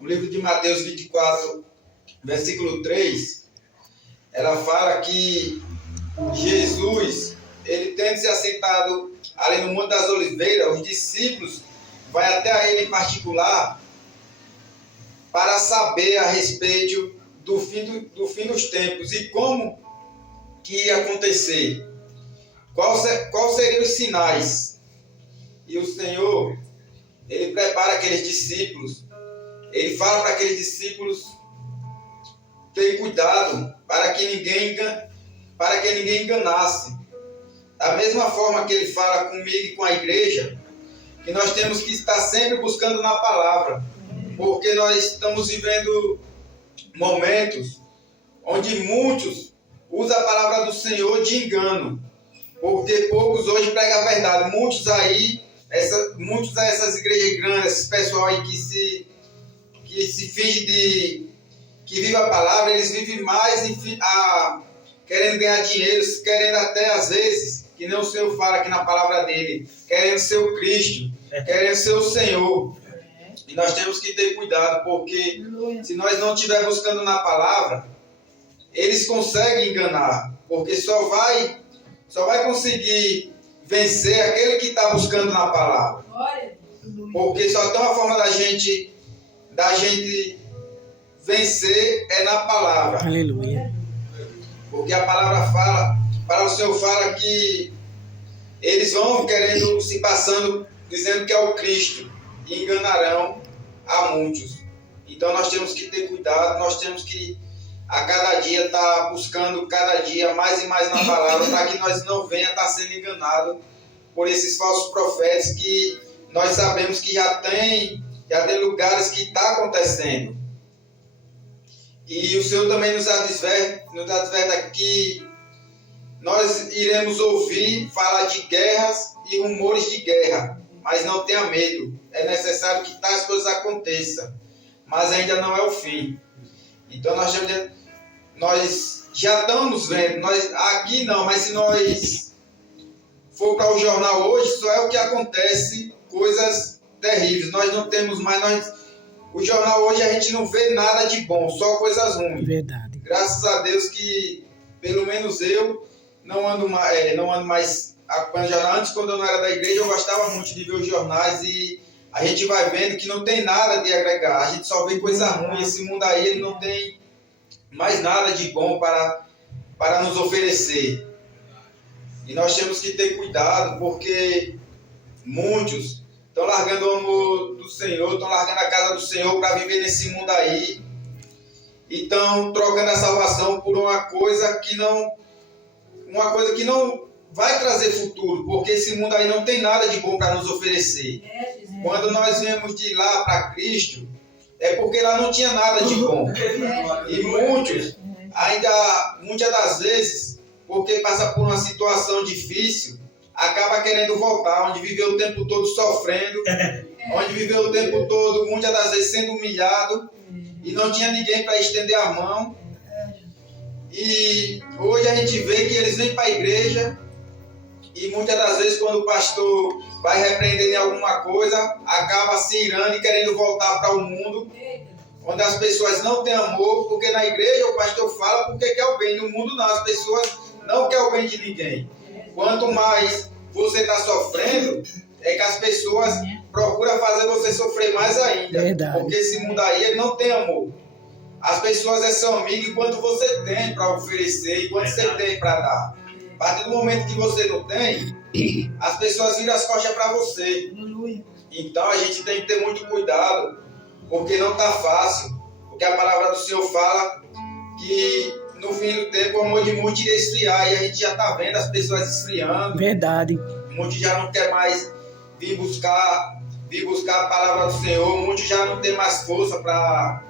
no livro de Mateus 24, versículo 3, ela fala que Jesus, ele tendo se assentado ali no Monte das Oliveiras, os discípulos vai até a ele em particular para saber a respeito do fim dos tempos e como que ia acontecer. Qual seriam os sinais? E o Senhor, ele prepara aqueles discípulos, ele fala para aqueles discípulos ter cuidado para que ninguém enganasse. Da mesma forma que ele fala comigo e com a igreja, que nós temos que estar sempre buscando na palavra, porque nós estamos vivendo momentos onde muitos usam a palavra do Senhor de engano, porque poucos hoje pregam a verdade. Muitos a essas igrejas grandes, esse pessoal aí que se finge que vive a palavra, eles vivem mais querendo ganhar dinheiro, querendo até às vezes, que nem o Senhor fala aqui na palavra dele, querendo ser o Cristo, querendo ser o Senhor. E nós temos que ter cuidado, porque se nós não estiver buscando na palavra, eles conseguem enganar, porque só vai conseguir vencer aquele que está buscando na palavra. Porque só tem uma forma da gente vencer é na palavra. Aleluia. Porque a palavra o Senhor fala que eles vão querendo, se passando, dizendo que é o Cristo, e enganarão a muitos. Então nós temos que ter cuidado, nós temos que a cada dia estar buscando cada dia mais e mais na palavra, para que nós não venha estar sendo enganado por esses falsos profetas que nós sabemos que já tem lugares que está acontecendo. E o Senhor também nos adverte que nós iremos ouvir falar de guerras e rumores de guerra, mas não tenha medo. É necessário que tais coisas aconteçam, mas ainda não é o fim. Então nós já estamos vendo, aqui não, mas se nós for para o jornal hoje, só é o que acontece, coisas terríveis. Nós não temos mais, o jornal hoje a gente não vê nada de bom, só coisas ruins. Verdade. Graças a Deus que, pelo menos eu, não ando mais acompanhando jornal. Antes, quando eu não era da igreja, eu gostava muito de ver os jornais e a gente vai vendo que não tem nada de agregar. A gente só vê coisa ruim. Esse mundo aí ele não tem mais nada de bom para nos oferecer. E nós temos que ter cuidado, porque muitos estão largando o amor do Senhor, estão largando a casa do Senhor para viver nesse mundo aí. E estão trocando a salvação por uma coisa que não vai trazer futuro, porque esse mundo aí não tem nada de bom para nos oferecer. Quando nós viemos de lá para Cristo, é porque lá não tinha nada de bom. E muitas das vezes, porque passa por uma situação difícil, acaba querendo voltar, onde viveu o tempo todo sofrendo, onde viveu o tempo todo, muitas das vezes, sendo humilhado, e não tinha ninguém para estender a mão. E hoje a gente vê que eles vêm para a igreja e muitas das vezes quando o pastor vai repreender em alguma coisa, acaba se irando e querendo voltar para o mundo, onde as pessoas não têm amor, porque na igreja o pastor fala porque quer o bem, no mundo não, as pessoas não querem o bem de ninguém. Quanto mais você está sofrendo, é que as pessoas procuram fazer você sofrer mais ainda. Verdade. Porque esse mundo aí ele não tem amor. As pessoas são amigas enquanto você tem para oferecer, enquanto você tem para dar. A partir do momento que você não tem, as pessoas viram as costas para você. Então a gente tem que ter muito cuidado, porque não está fácil. Porque a palavra do Senhor fala que no fim do tempo o amor de muitos iria esfriar. E a gente já está vendo as pessoas esfriando. Verdade. Muitos já não quer mais vir buscar a palavra do Senhor. Muitos já não tem mais força para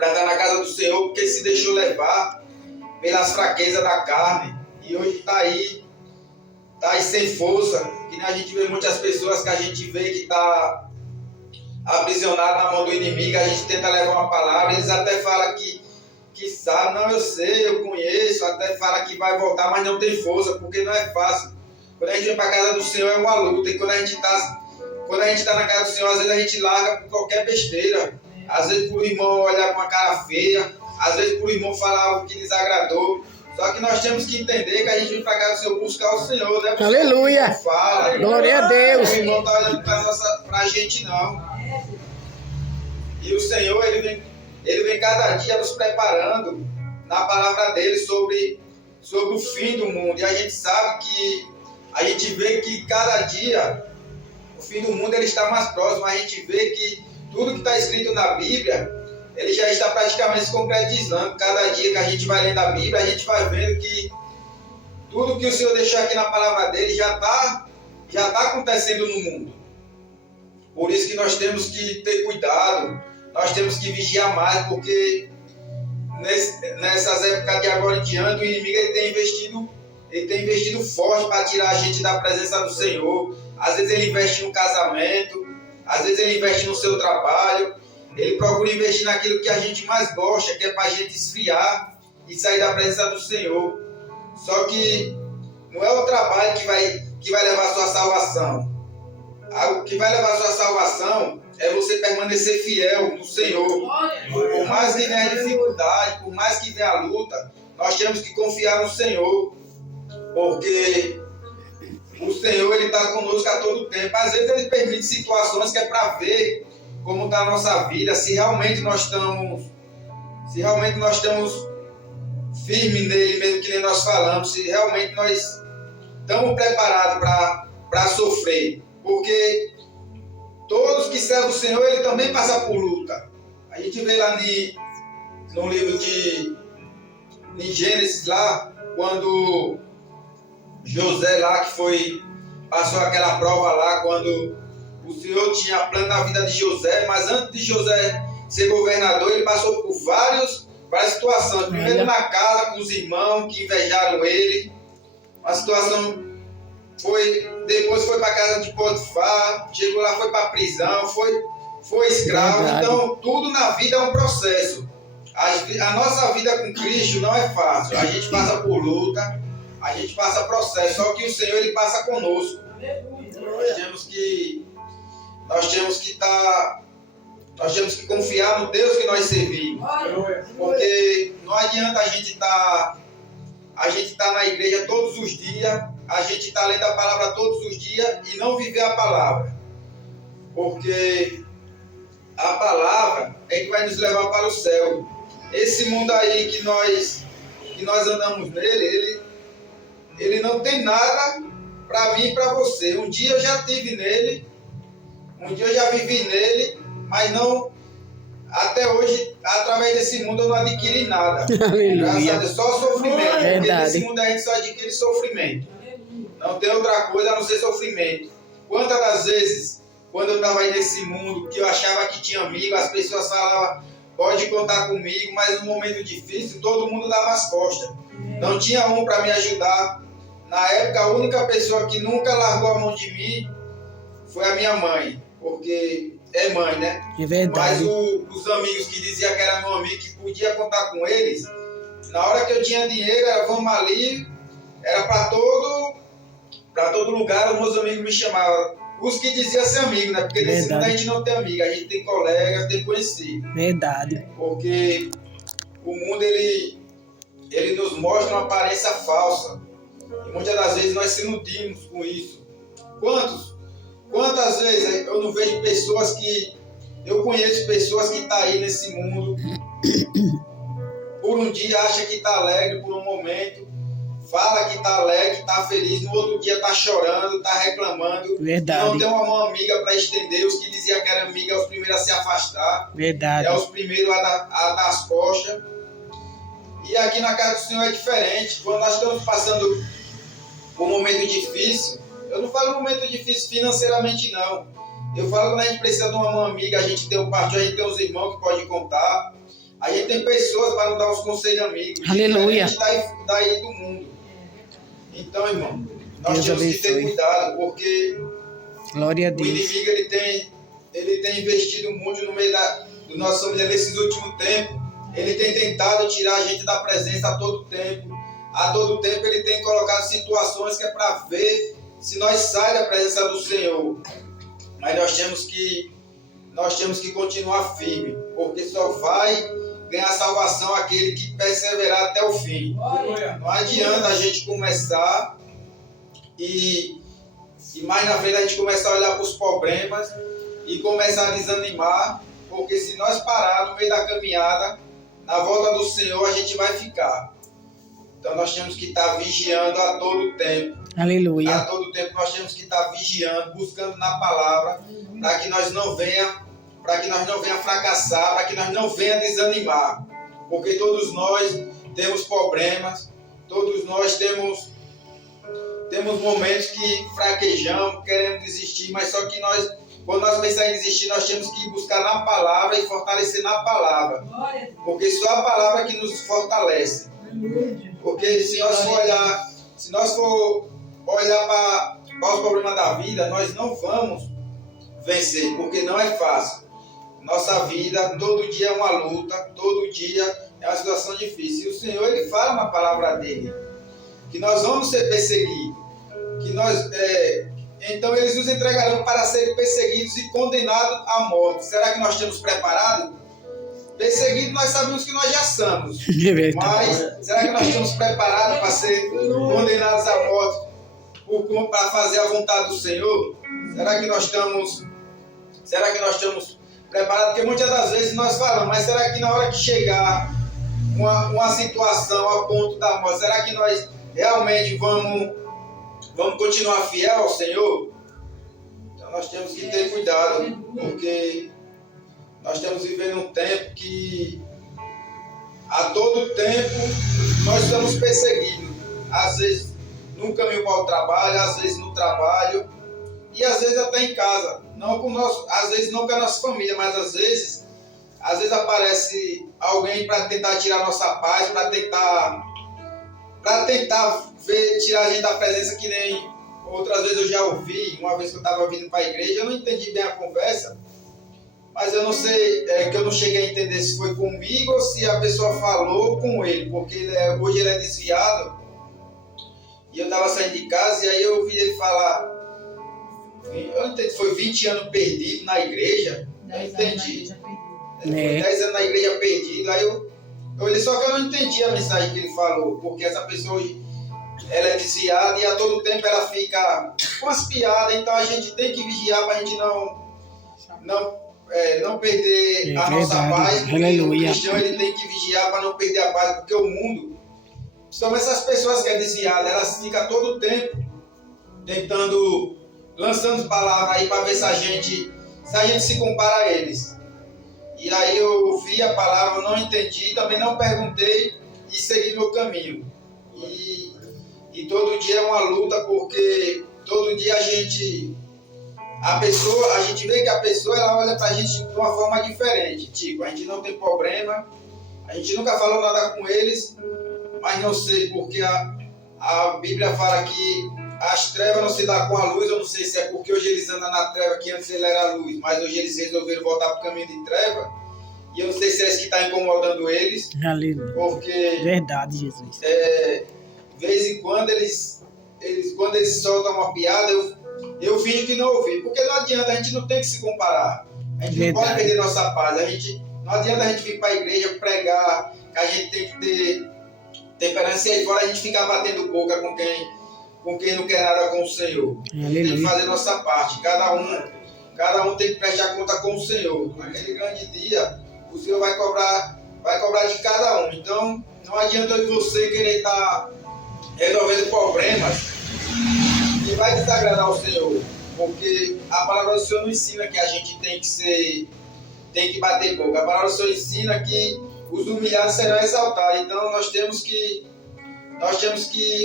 estar na casa do Senhor, porque se deixou levar pelas fraquezas da carne. E hoje está aí sem força. Que a gente vê muitas pessoas que a gente vê que está aprisionado na mão do inimigo. A gente tenta levar uma palavra, eles até falam que sabe, não, eu sei, eu conheço, até fala que vai voltar, mas não tem força, porque não é fácil. Quando a gente vem para a casa do Senhor é uma luta, e quando a gente está quando a gente está na casa do Senhor, às vezes a gente larga por qualquer besteira. Às vezes por o irmão olhar com a cara feia, às vezes por o irmão falar algo que desagradou. Só que nós temos que entender que a gente vem para casa do Senhor buscar o Senhor, né? Aleluia! Fala. Glória a Deus! O irmão está olhando para a gente, não. E o Senhor, ele vem cada dia nos preparando na palavra dele sobre o fim do mundo. E a gente sabe que, a gente vê que cada dia o fim do mundo ele está mais próximo. A gente vê que tudo que está escrito na Bíblia, ele já está praticamente se concretizando. Cada dia que a gente vai lendo a Bíblia, a gente vai vendo que tudo que o Senhor deixou aqui na palavra dele já está acontecendo no mundo. Por isso que nós temos que ter cuidado, nós temos que vigiar mais, porque nessas épocas de agora em diante, o inimigo ele tem investido forte para tirar a gente da presença do Senhor. Às vezes ele investe no casamento, às vezes ele investe no seu trabalho, ele procura investir naquilo que a gente mais gosta, que é para a gente esfriar e sair da presença do Senhor. Só que não é o trabalho que vai levar a sua salvação. O que vai levar a sua salvação é você permanecer fiel no Senhor. Por mais que venha a dificuldade, por mais que venha a luta, nós temos que confiar no Senhor. Porque o Senhor ele está conosco a todo tempo. Às vezes ele permite situações que é para ver como está a nossa vida, se realmente nós estamos firmes nele, mesmo que nem nós falamos, se realmente nós estamos preparados para sofrer. Porque todos que servem o Senhor, ele também passa por luta. A gente vê lá no livro de Gênesis, lá, quando José lá, que passou aquela prova lá, quando o Senhor tinha plano na vida de José, mas antes de José ser governador, ele passou por várias situações. Primeiro na casa, com os irmãos que invejaram ele. Uma situação depois foi para a casa de Potifar, chegou lá, foi para a prisão, foi escravo. Verdade. Então, tudo na vida é um processo. A nossa vida com Cristo não é fácil. A gente passa por luta, a gente passa processo, só que o Senhor ele passa conosco. Nós temos que confiar no Deus que nós servimos. Porque não adianta a gente tá na igreja todos os dias, a gente está lendo a palavra todos os dias e não viver a palavra. Porque a palavra é que vai nos levar para o céu. Esse mundo aí que nós andamos nele, ele não tem nada para mim e para você. Um dia eu já estive nele, um dia eu já vivi nele, mas não, até hoje, através desse mundo eu não adquiri nada. Graças a Deus, só sofrimento. Porque nesse mundo a gente só adquire sofrimento. Não tem outra coisa a não ser sofrimento. Quantas das vezes, quando eu estava aí nesse mundo, que eu achava que tinha amigo, as pessoas falavam, pode contar comigo, mas no momento difícil, todo mundo dava as costas. Não tinha um para me ajudar. Na época, a única pessoa que nunca largou a mão de mim foi a minha mãe, porque é mãe, né? É verdade. Mas os amigos que diziam que era meu amigo, que podia contar com eles, na hora que eu tinha dinheiro, era vamos ali, era para todo lugar, os meus amigos me chamavam. Os que diziam ser amigo, né? Porque nesse mundo a gente não tem amigo, a gente tem colegas, tem conhecido. Verdade. Porque o mundo, ele nos mostra uma aparência falsa. E muitas das vezes nós se iludimos com isso. Quantas vezes eu não vejo pessoas eu conheço pessoas que estão aí nesse mundo, por um dia acha que está alegre por um momento, fala que está alegre, que está feliz, no outro dia está chorando, está reclamando. Verdade. Não tem uma mão amiga para estender. Os que diziam que era amiga é os primeiros a se afastar. Verdade. É os primeiros a dar as costas. E aqui na casa do Senhor é diferente. Quando nós estamos passando por um momento difícil, eu não falo momento difícil financeiramente, não. Eu falo quando a gente precisa de uma mão amiga, a gente tem um partido, a gente tem uns irmãos que podem contar. A gente tem pessoas para nos dar uns conselhos amigos. Aleluia. Daí do mundo. Então, irmão, nós Deus temos abençoe. que ter cuidado, porque Glória a o Deus. inimigo ele tem investido muito no meio do nosso família nesses últimos tempos. Ele tem tentado tirar a gente da presença a todo tempo. A todo tempo ele tem colocado situações que é para ver se nós saímos da presença do Senhor. mas nós temos que continuar firme, porque só vai ganhar salvação aquele que perseverar até o fim. Não adianta a gente começar e mais na frente a gente começar a olhar para os problemas e começar a desanimar, porque se nós parar no meio da caminhada, na volta do Senhor a gente vai ficar. Então nós temos que estar vigiando a todo tempo. Aleluia. A todo tempo nós temos que estar vigiando, buscando na palavra, para que nós não venha fracassar, para que nós não venha desanimar. Porque todos nós temos problemas, todos nós temos momentos que fraquejamos, queremos desistir, mas só que quando nós pensamos em desistir, nós temos que buscar na palavra e fortalecer na palavra. Porque só a palavra que nos fortalece. Porque se nós for olhar para os problemas da vida, nós não vamos vencer, porque não é fácil. Nossa vida, todo dia é uma luta, todo dia é uma situação difícil. E o Senhor, Ele fala na palavra dEle, que nós vamos ser perseguidos, então eles nos entregarão para serem perseguidos e condenados à morte. Será que nós estamos preparados? Perseguidos nós sabemos que nós já somos, mas será que nós estamos preparados para ser condenados à morte para fazer a vontade do Senhor? Será que nós estamos preparados? Porque muitas das vezes nós falamos, mas será que na hora que chegar uma situação a ponto da morte, será que nós realmente vamos continuar fiel ao Senhor? Então nós temos que ter cuidado, porque nós estamos vivendo um tempo que a todo tempo nós estamos perseguidos. Às vezes no caminho para o trabalho, às vezes no trabalho e às vezes até em casa. Às vezes não com a nossa família, mas às vezes aparece alguém para tentar tirar a nossa paz, para tentar tirar a gente da presença, que nem outras vezes eu já ouvi. Uma vez que eu estava vindo para a igreja, eu não entendi bem a conversa, mas eu não sei, que eu não cheguei a entender se foi comigo ou se a pessoa falou com ele, porque hoje ele é desviado, e eu estava saindo de casa e aí eu ouvi ele falar, eu não entendi, foi 20 anos perdido na igreja, eu entendi, foi 10 anos na igreja perdido, aí eu olhei, só que eu não entendi a mensagem que ele falou, porque essa pessoa hoje, ela é desviada e a todo tempo ela fica com as piadas, então a gente tem que vigiar para a gente não perder a nossa paz, porque Aleluia. O cristão ele tem que vigiar para não perder a paz, porque o mundo, principalmente essas pessoas que é desviada, elas ficam todo o tempo lançando palavras aí para ver se a gente se compara a eles. E aí eu ouvi a palavra, não entendi, também não perguntei e segui meu caminho. E todo dia é uma luta, porque todo dia a gente vê que a pessoa ela olha pra gente de uma forma diferente. Tipo, a gente não tem problema, a gente nunca falou nada com eles, mas não sei, porque a Bíblia fala que as trevas não se dão com a luz. Eu não sei se é porque hoje eles andam na treva, que antes ele era a luz, mas hoje eles resolveram voltar para o caminho de treva. E eu não sei se é isso que está incomodando eles. Aleluia. Porque verdade, Jesus. De vez em quando quando eles soltam uma piada, eu finjo que não ouvi. Porque não adianta, a gente não tem que se comparar. A gente não pode perder nossa paz. Não adianta a gente vir para a igreja pregar, que a gente tem que ter temperança, e aí fora a gente ficar batendo boca com quem não quer nada com o Senhor. A gente tem que fazer nossa parte. Cada um tem que prestar conta com o Senhor. Naquele grande dia, o Senhor vai cobrar de cada um. Então, não adianta eu e você querer estar resolvendo problemas que vai desagradar o Senhor. Porque a palavra do Senhor não ensina que a gente tem que bater boca. A palavra do Senhor ensina que os humilhados serão exaltados. Então, nós temos que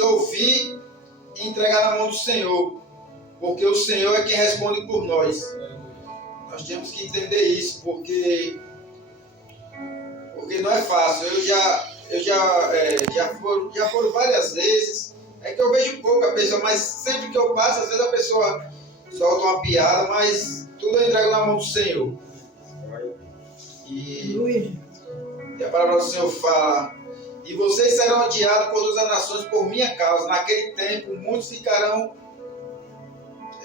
ouvir e entregar na mão do Senhor. Porque o Senhor é quem responde por nós. Nós temos que entender isso, porque não é fácil. Já foram várias vezes. É que eu vejo pouco a pessoa, mas sempre que eu passo, às vezes a pessoa solta uma piada, mas tudo eu entrego na mão do Senhor. E a palavra do Senhor fala: e vocês serão odiados por todas as nações por minha causa. Naquele tempo, muitos ficarão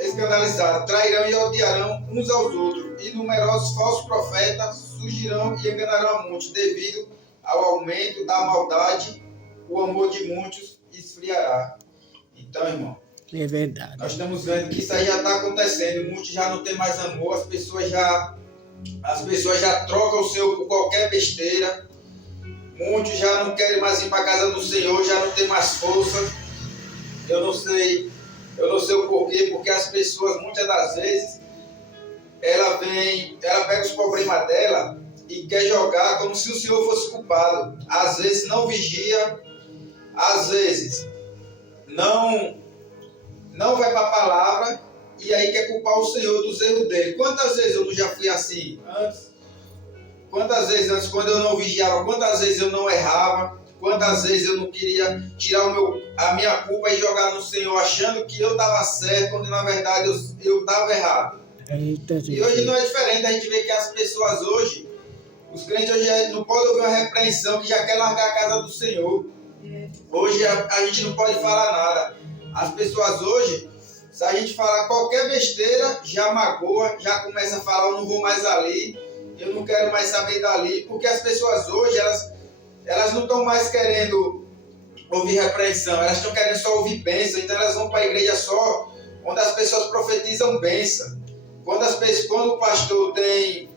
escandalizados, trairão e odiarão uns aos outros, e numerosos falsos profetas surgirão e enganarão a muitos, devido ao aumento da maldade, o amor de muitos esfriará. Então, irmão, É verdade. nós estamos vendo que isso aí já está acontecendo, muitos já não têm mais amor, as pessoas já trocam o Senhor por qualquer besteira, muitos já não querem mais ir para a casa do Senhor, já não tem mais força. Eu não sei o porquê, porque as pessoas, muitas das vezes, ela pega os problemas dela e quer jogar como se o Senhor fosse culpado. Às vezes não vigia, às vezes não vai para a palavra e aí quer culpar o Senhor dos erros dele. Quantas vezes eu não já fui assim antes? Quantas vezes antes, quando eu não vigiava, quantas vezes eu não errava, quantas vezes eu não queria tirar a minha culpa e jogar no Senhor, achando que eu estava certo, quando na verdade eu estava errado. Eita, E hoje não é diferente, a gente vê que as pessoas hoje, os crentes hoje não podem ouvir uma repreensão que já quer largar a casa do Senhor. Hoje a gente não pode falar nada. As pessoas hoje, se a gente falar qualquer besteira, já magoa, já começa a falar, eu não vou mais ali, eu não quero mais saber dali, porque as pessoas hoje, elas não estão mais querendo ouvir repreensão, elas estão querendo só ouvir bênção, então elas vão para a igreja só onde as pessoas profetizam bênção. Quando o pastor tem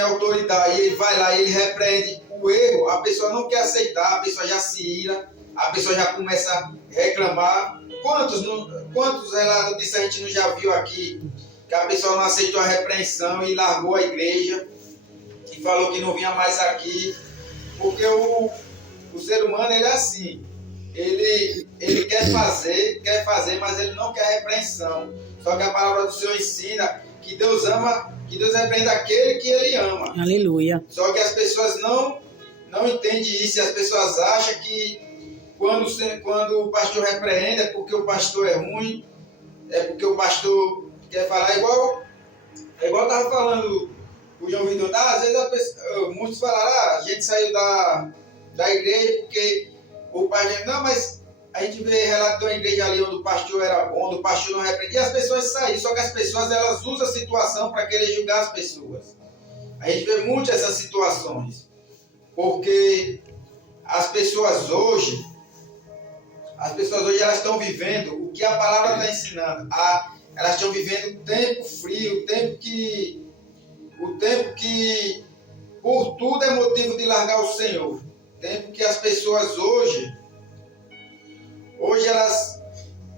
autoridade e ele vai lá e ele repreende o erro, a pessoa não quer aceitar, a pessoa já se ira, a pessoa já começa a reclamar. Quantos relatos disso a gente não já viu aqui? Que a pessoa não aceitou a repreensão e largou a igreja e falou que não vinha mais aqui, porque o ser humano ele é assim, ele quer fazer, mas ele não quer repreensão. Só que a palavra do Senhor ensina que Deus repreende aquele que ele ama. Aleluia. Só que as pessoas não entendem isso, e as pessoas acham que quando o pastor repreende é porque o pastor é ruim, é porque o pastor quer falar igual eu estava falando, o João Vitor, às vezes muitos falaram, a gente saiu da igreja porque o pastor, não, mas a gente vê relato de uma igreja ali onde o pastor era bom, o pastor não repreendia, e as pessoas saíram, só que as pessoas elas usam a situação para querer julgar as pessoas. A gente vê muito essas situações, porque as pessoas hoje elas estão vivendo o que a palavra está ensinando. Elas estão vivendo tempo frio, o tempo que por tudo é motivo de largar o Senhor. Tempo que as pessoas hoje elas,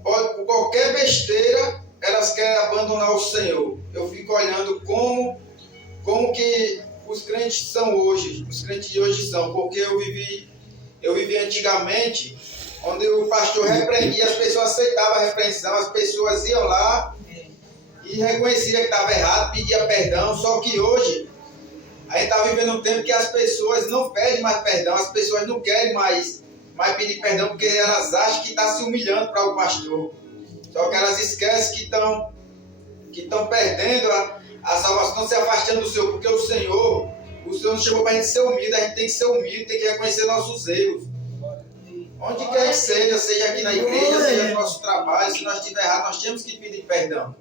por qualquer besteira, elas querem abandonar o Senhor. Eu fico olhando como que os crentes são hoje, os crentes de hoje são, porque eu vivi antigamente, onde o pastor repreendia, as pessoas aceitavam a repreensão, as pessoas iam lá e reconheciam que estava errado, pediam perdão, só que hoje a gente está vivendo um tempo que as pessoas não pedem mais perdão, as pessoas não querem mais pedir perdão porque elas acham que está se humilhando para o pastor. Só que elas esquecem que estão perdendo a salvação, estão se afastando do Senhor, porque o Senhor não chamou para a gente ser humilde, a gente tem que ser humilde, tem que reconhecer nossos erros. Onde quer que seja aqui na igreja, seja no nosso trabalho, se nós estiver errado, nós temos que pedir perdão.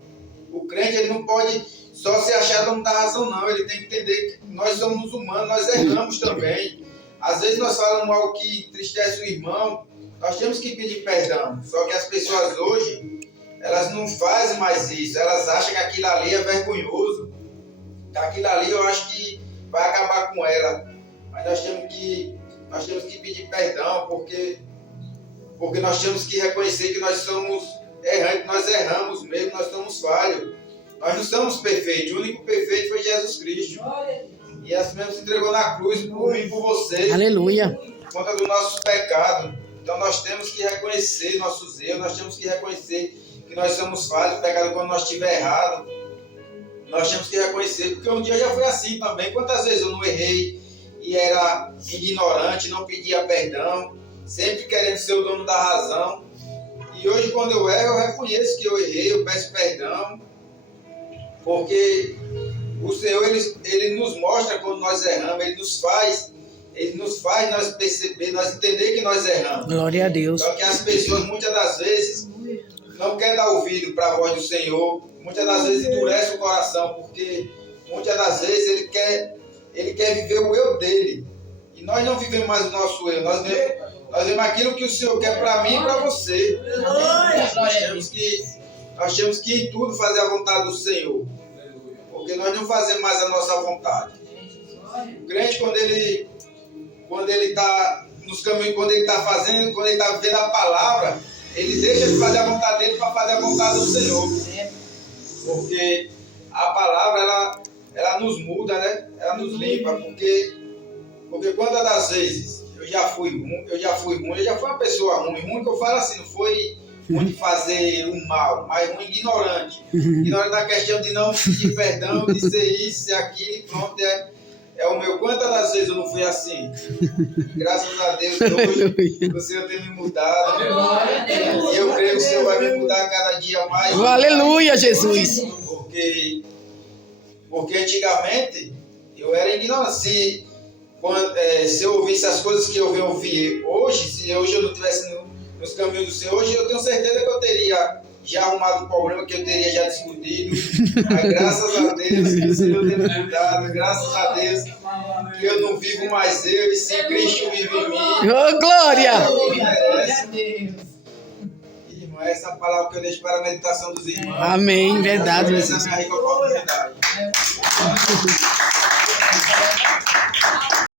O crente ele não pode só se achar dono da razão, não. Ele tem que entender que nós somos humanos, nós erramos também. Às vezes nós falamos algo que entristece o irmão, nós temos que pedir perdão. Só que as pessoas hoje, elas não fazem mais isso. Elas acham que aquilo ali é vergonhoso. Que aquilo ali eu acho que vai acabar com ela. Mas nós temos que pedir perdão, porque nós temos que reconhecer que nós somos errantes, nós erramos mesmo, nós somos falhos. Nós não somos perfeitos, o único perfeito foi Jesus Cristo. E assim mesmo se entregou na cruz por mim e por você. Aleluia. Por conta dos nossos pecados. Então nós temos que reconhecer nossos erros, nós temos que reconhecer que nós somos falhos, pecado quando nós estiver errado. Nós temos que reconhecer, porque um dia já foi assim também. Quantas vezes eu não errei e era ignorante, não pedia perdão, sempre querendo ser o dono da razão. E hoje quando eu erro, eu reconheço que eu errei, eu peço perdão, porque o Senhor ele nos mostra quando nós erramos, ele nos faz nós perceber, nós entender que nós erramos. Glória a Deus. Só que as pessoas muitas das vezes não quer dar ouvido para a voz do Senhor, muitas das vezes endurece o coração, porque muitas das vezes ele quer viver o eu dele. E nós não vivemos mais o nosso eu, nós vivemos aquilo que o Senhor quer para mim e para você. Nós temos que em tudo fazer a vontade do Senhor, porque nós não fazemos mais a nossa vontade. O crente, quando ele está nos caminhos, quando ele está fazendo, quando ele está vivendo a palavra, ele deixa de fazer a vontade dele para fazer a vontade do Senhor. Porque a palavra, ela nos muda, né? Ela nos limpa, porque quantas das vezes eu já fui ruim, eu já fui uma pessoa ruim que eu falo assim, não foi ruim de fazer o mal, mas ruim ignorante. Ignorante na questão de não pedir perdão, de ser isso, ser aquilo, e pronto, é o meu. Quantas das vezes eu não fui assim? Graças a Deus, hoje o Senhor tem me mudado. E eu creio que o Senhor vai me mudar cada dia mais. Aleluia, Jesus. Porque antigamente eu era ignorante. Se eu ouvisse as coisas que eu venho ouvir hoje, se hoje eu não estivesse nos caminhos do Senhor, hoje eu tenho certeza que eu teria já arrumado o problema, que eu teria já discutido. Mas graças a Deus que o Senhor tem me mudado, graças a Deus que eu não vivo mais eu, e sim Cristo vive em mim. Oh, glória! Irmão, essa é a palavra que eu deixo para a meditação dos irmãos. Amém, verdade, essa é a Jesus. minha rica oportunidade.